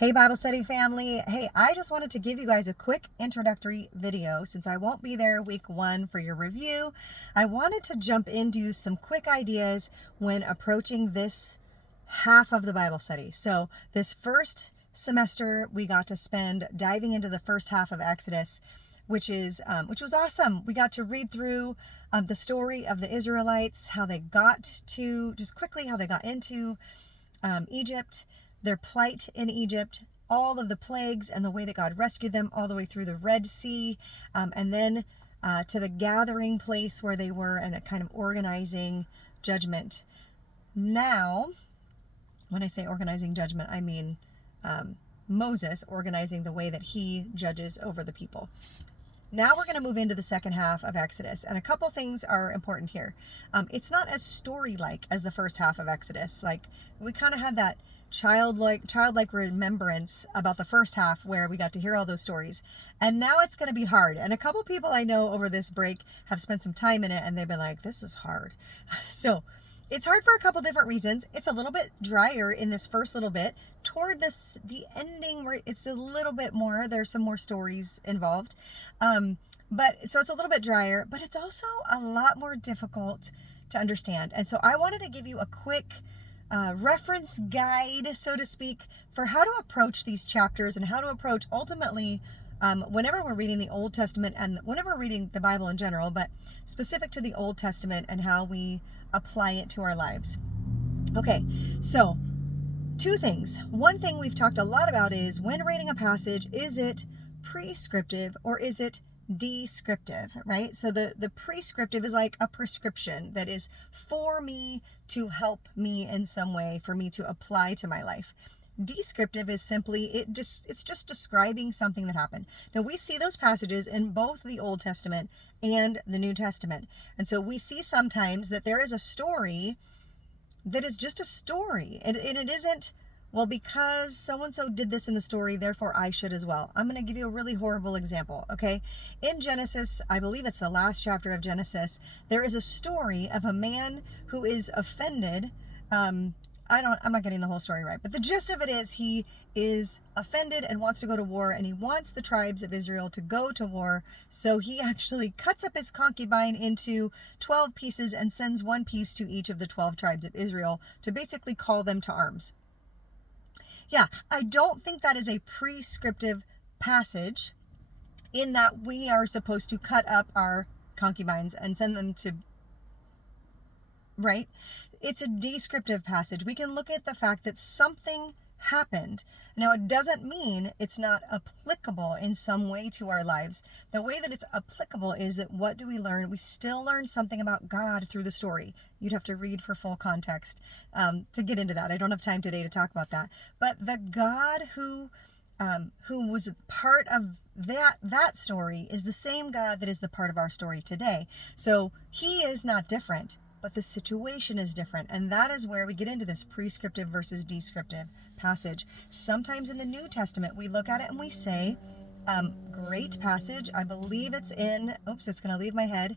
Hey Bible study family. Hey, I just wanted to give you guys a quick introductory video since I won't be there week 1 for your review. I wanted to jump into some quick ideas when approaching this half of the Bible study. So this first semester we got to spend diving into the first half of Exodus, which was awesome. We got to read through the story of the Israelites, how they got into Egypt, their plight in Egypt, all of the plagues and the way that God rescued them all the way through the Red Sea, and then to the gathering place where they were and a kind of organizing judgment. Now, when I say organizing judgment, I mean Moses organizing the way that he judges over the people. Now we're going to move into the second half of Exodus, and a couple things are important here. It's not as story-like as the first half of Exodus. Like, we kind of had that childlike remembrance about the first half where we got to hear all those stories. And now it's going to be hard. And a couple people I know over this break have spent some time in it, and they've been like, this is hard. So it's hard for a couple different reasons. It's a little bit drier in this first little bit. Toward the ending, where it's a little bit more, there's some more stories involved. But so it's a little bit drier, but it's also a lot more difficult to understand. And so I wanted to give you a quick reference guide, so to speak, for how to approach these chapters and how to approach ultimately whenever we're reading the Old Testament and whenever we're reading the Bible in general, but specific to the Old Testament and how we apply it to our lives. Okay, so two things. One thing we've talked a lot about is when reading a passage, is it prescriptive or is it descriptive, right? So the prescriptive is like a prescription that is for me to help me in some way, for me to apply to my life. Descriptive is simply, it's just describing something that happened. Now we see those passages in both the Old Testament and the New Testament. And so we see sometimes that there is a story that is just a story. And it isn't, well, because so-and-so did this in the story, therefore I should as well. I'm going to give you a really horrible example, okay? In Genesis, I believe it's the last chapter of Genesis, there is a story of a man who is offended. I'm not getting the whole story right, but the gist of it is he is offended and wants to go to war, and he wants the tribes of Israel to go to war. So he actually cuts up his concubine into 12 pieces and sends one piece to each of the 12 tribes of Israel to basically call them to arms. Yeah, I don't think that is a prescriptive passage in that we are supposed to cut up our concubines and send them to, right? It's a descriptive passage. We can look at the fact that something happened. Now, it doesn't mean it's not applicable in some way to our lives. The way that it's applicable is that what do we learn? We still learn something about God through the story. You'd have to read for full context to get into that. I don't have time today to talk about that. But the God who was part of that story is the same God that is the part of our story today. So he is not different, but the situation is different. And that is where we get into this prescriptive versus descriptive passage. Sometimes in the New Testament, we look at it and we say, great passage. I believe it's in, it's going to leave my head.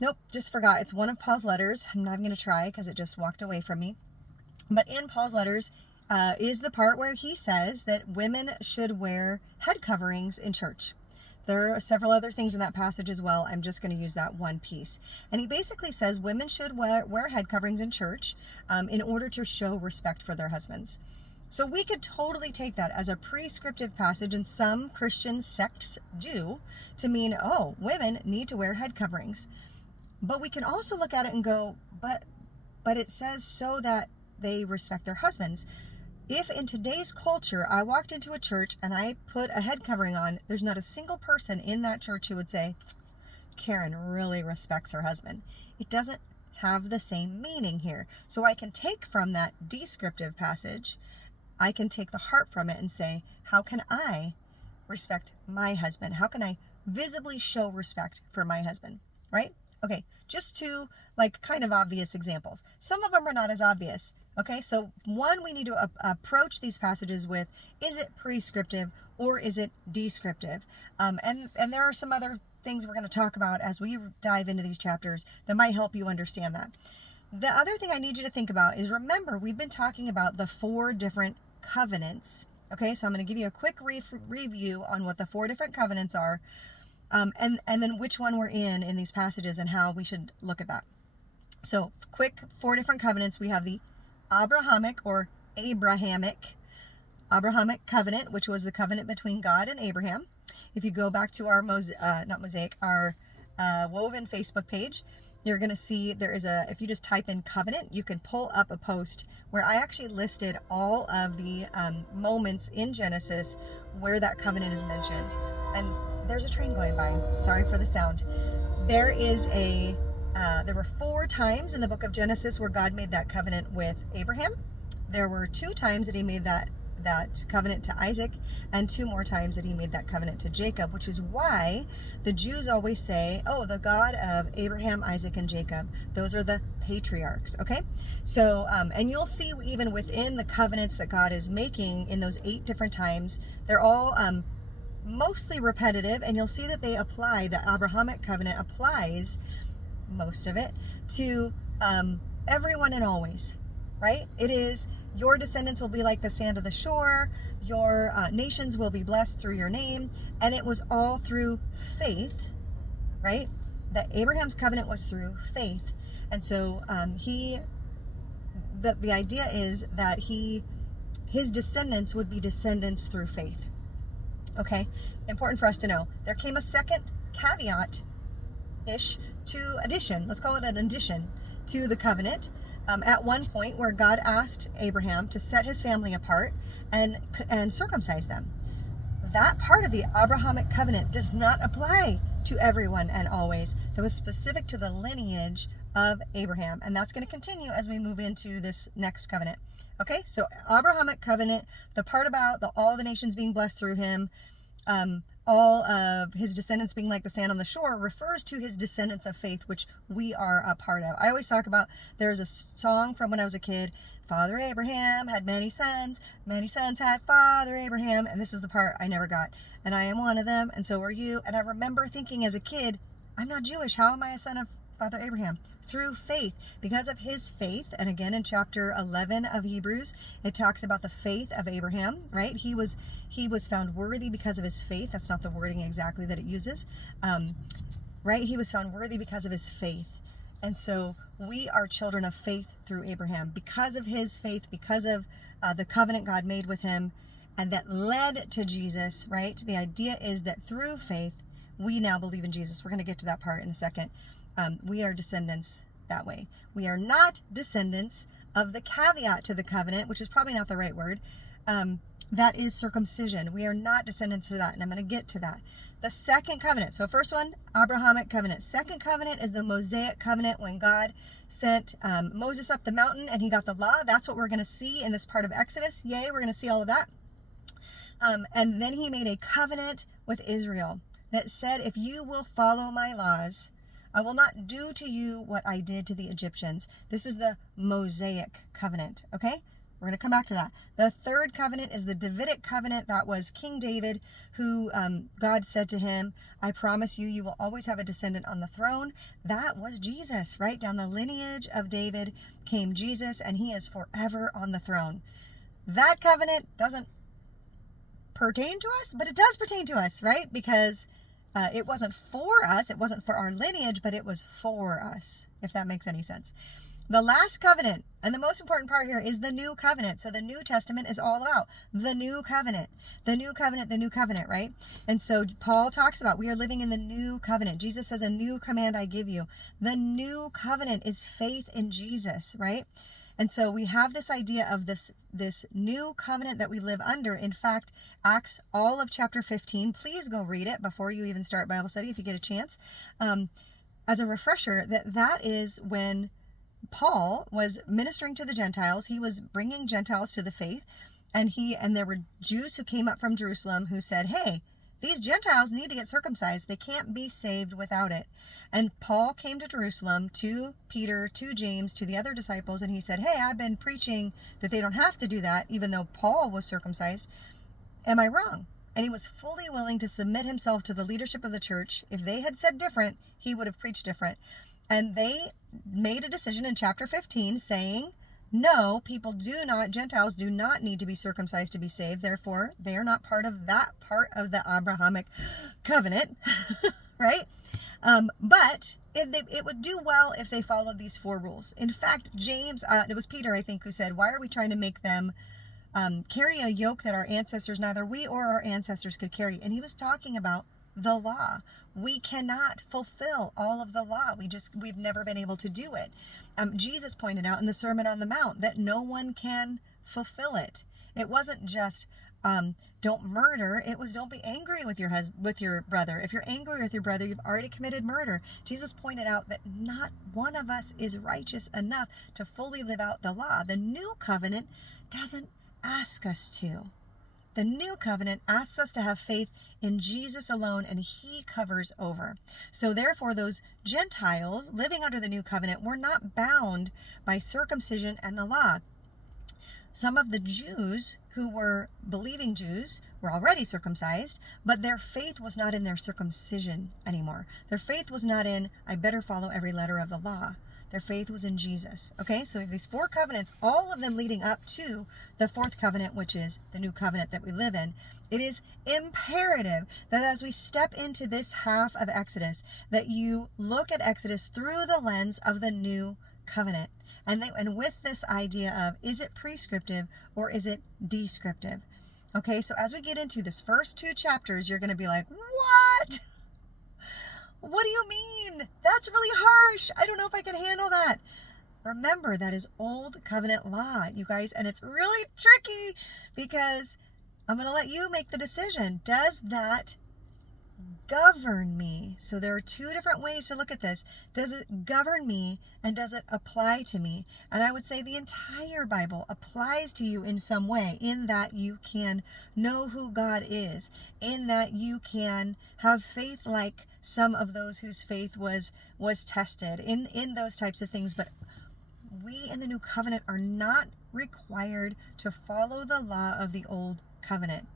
Nope, just forgot. It's one of Paul's letters. I'm not even going to try because it just walked away from me. But in Paul's letters is the part where he says that women should wear head coverings in church. There are several other things in that passage as well. I'm just going to use that one piece. And he basically says women should wear head coverings in church in order to show respect for their husbands. So we could totally take that as a prescriptive passage, and some Christian sects do, to mean, oh, women need to wear head coverings. But we can also look at it and go, but it says so that they respect their husbands. If in today's culture I walked into a church and I put a head covering on, there's not a single person in that church who would say, Karen really respects her husband. It doesn't have the same meaning here. So I can take from that descriptive passage, I can take the heart from it and say, how can I respect my husband? How can I visibly show respect for my husband, right? Okay, just two kind of obvious examples. Some of them are not as obvious. Okay, so one, we need to approach these passages with, is it prescriptive or is it descriptive? And there are some other things we're going to talk about as we dive into these chapters that might help you understand that. The other thing I need you to think about is, remember, we've been talking about the 4 different covenants. Okay, so I'm going to give you a quick review on what the 4 different covenants are, and then which one we're in these passages and how we should look at that. So, quick 4 different covenants. We have the Abrahamic covenant, which was the covenant between God and Abraham. If you go back to our Woven Facebook page, you're going to see there is if you just type in covenant, you can pull up a post where I actually listed all of the moments in Genesis where that covenant is mentioned. And there's a train going by. Sorry for the sound. There were 4 times in the book of Genesis where God made that covenant with Abraham. There were 2 times that he made that covenant to Isaac, and 2 more times that he made that covenant to Jacob, which is why the Jews always say, oh, the God of Abraham, Isaac, and Jacob. Those are the patriarchs, okay? So, and you'll see even within the covenants that God is making in those 8 different times, they're all mostly repetitive, and you'll see that they apply, the Abrahamic covenant applies, most of it, to everyone and always, right? It is, your descendants will be like the sand of the shore, your nations will be blessed through your name, and it was all through faith, right? That Abraham's covenant was through faith. And so the idea is that his descendants would be descendants through faith. Okay, important for us to know. There came a second caveat-ish let's call it an addition to the covenant, at one point where God asked Abraham to set his family apart and circumcise them. That part of the Abrahamic covenant does not apply to everyone and always. That was specific to the lineage of Abraham, and that's going to continue as we move into this next covenant. Okay, so Abrahamic covenant, the part about all the nations being blessed through him, all of his descendants being like the sand on the shore, refers to his descendants of faith, which we are a part of. I always talk about, there's a song from when I was a kid, Father Abraham had many sons had Father Abraham, and this is the part I never got, and I am one of them, and so are you. And I remember thinking as a kid, I'm not Jewish, how am I a son of Father Abraham? Through faith, because of his faith. And again, in chapter 11 of Hebrews, it talks about the faith of Abraham, right? He was found worthy because of his faith. That's not the wording exactly that it uses, right? He was found worthy because of his faith. And so we are children of faith through Abraham, because of his faith, because of the covenant God made with him, and that led to Jesus, right? The idea is that through faith, we now believe in Jesus. We're going to get to that part in a second. We are descendants that way. We are not descendants of the caveat to the covenant, which is probably not the right word. That is circumcision. We are not descendants of that, and I'm going to get to that. The second covenant. So first one, Abrahamic covenant. Second covenant is the Mosaic covenant, when God sent Moses up the mountain and he got the law. That's what we're going to see in this part of Exodus. Yay, we're going to see all of that. And then he made a covenant with Israel that said, if you will follow my laws, I will not do to you what I did to the Egyptians. This is the Mosaic covenant, okay? We're going to come back to that. The third covenant is the Davidic covenant. That was King David, who God said to him, I promise you, you will always have a descendant on the throne. That was Jesus, right? Down the lineage of David came Jesus, and he is forever on the throne. That covenant doesn't pertain to us, but it does pertain to us, right? Because it wasn't for us, it wasn't for our lineage, but it was for us, if that makes any sense. The last covenant, and the most important part here, is the new covenant. So the New Testament is all about the new covenant, the new covenant, the new covenant, right? And so Paul talks about, we are living in the new covenant. Jesus says, a new command I give you. The new covenant is faith in Jesus, right? And so we have this idea of this new covenant that we live under. In fact, Acts, all of chapter 15, please go read it before you even start Bible study if you get a chance. As a refresher, that is when Paul was ministering to the Gentiles. He was bringing Gentiles to the faith, and there were Jews who came up from Jerusalem who said, hey, these Gentiles need to get circumcised. They can't be saved without it. And Paul came to Jerusalem, to Peter, to James, to the other disciples, and he said, hey, I've been preaching that they don't have to do that, even though Paul was circumcised. Am I wrong? And he was fully willing to submit himself to the leadership of the church. If they had said different, he would have preached different. And they made a decision in chapter 15 saying, no, Gentiles do not need to be circumcised to be saved. Therefore, they are not part of that part of the Abrahamic covenant, right? But it would do well if they followed these 4 rules. In fact, James, it was Peter, I think, who said, why are we trying to make them carry a yoke that our ancestors, neither we or our ancestors could carry? And he was talking about the law. We cannot fulfill all of the law. We've never been able to do it. Jesus pointed out in the Sermon on the Mount that no one can fulfill it. It wasn't just don't murder. It was don't be angry with your brother. If you're angry with your brother, you've already committed murder. Jesus pointed out that not one of us is righteous enough to fully live out the law. The new covenant doesn't ask us to. The new covenant asks us to have faith in Jesus alone, and he covers over. So therefore, those Gentiles living under the new covenant were not bound by circumcision and the law. Some of the Jews who were believing Jews were already circumcised, but their faith was not in their circumcision anymore. Their faith was not in, I better follow every letter of the law. Their faith was in Jesus. Okay, so we have these 4 covenants, all of them leading up to the 4th covenant, which is the new covenant that we live in. It is imperative that as we step into this half of Exodus, that you look at Exodus through the lens of the new covenant. And with this idea of, is it prescriptive or is it descriptive? Okay, so as we get into this first 2 chapters, you're going to be like, what? What do you mean? That's really harsh. I don't know if I can handle that. Remember, that is old covenant law, you guys, and it's really tricky because I'm going to let you make the decision. Does that govern me? So there are 2 different ways to look at this. Does it govern me and does it apply to me? And I would say the entire Bible applies to you in some way, in that you can know who God is, in that you can have faith like some of those whose faith was tested, in those types of things. But we in the new covenant are not required to follow the law of the old covenant.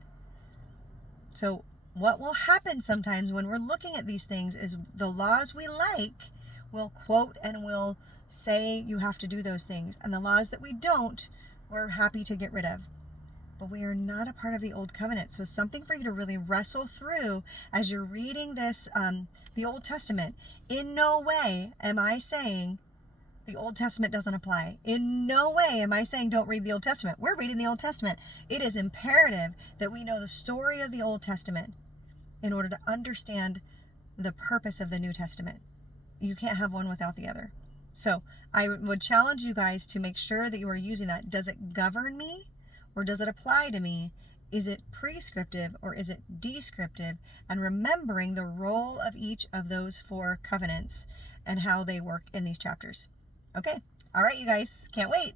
So what will happen sometimes when we're looking at these things is the laws we like will quote and will say you have to do those things. And the laws that we don't, we're happy to get rid of. But we are not a part of the old covenant. So something for you to really wrestle through as you're reading this, the Old Testament. In no way am I saying the Old Testament doesn't apply. In no way am I saying don't read the Old Testament. We're reading the Old Testament. It is imperative that we know the story of the Old Testament in order to understand the purpose of the New Testament. You can't have one without the other. So I would challenge you guys to make sure that you are using that. Does it govern me or does it apply to me? Is it prescriptive or is it descriptive? And remembering the role of each of those 4 covenants and how they work in these chapters. Okay. All right, you guys. Can't wait.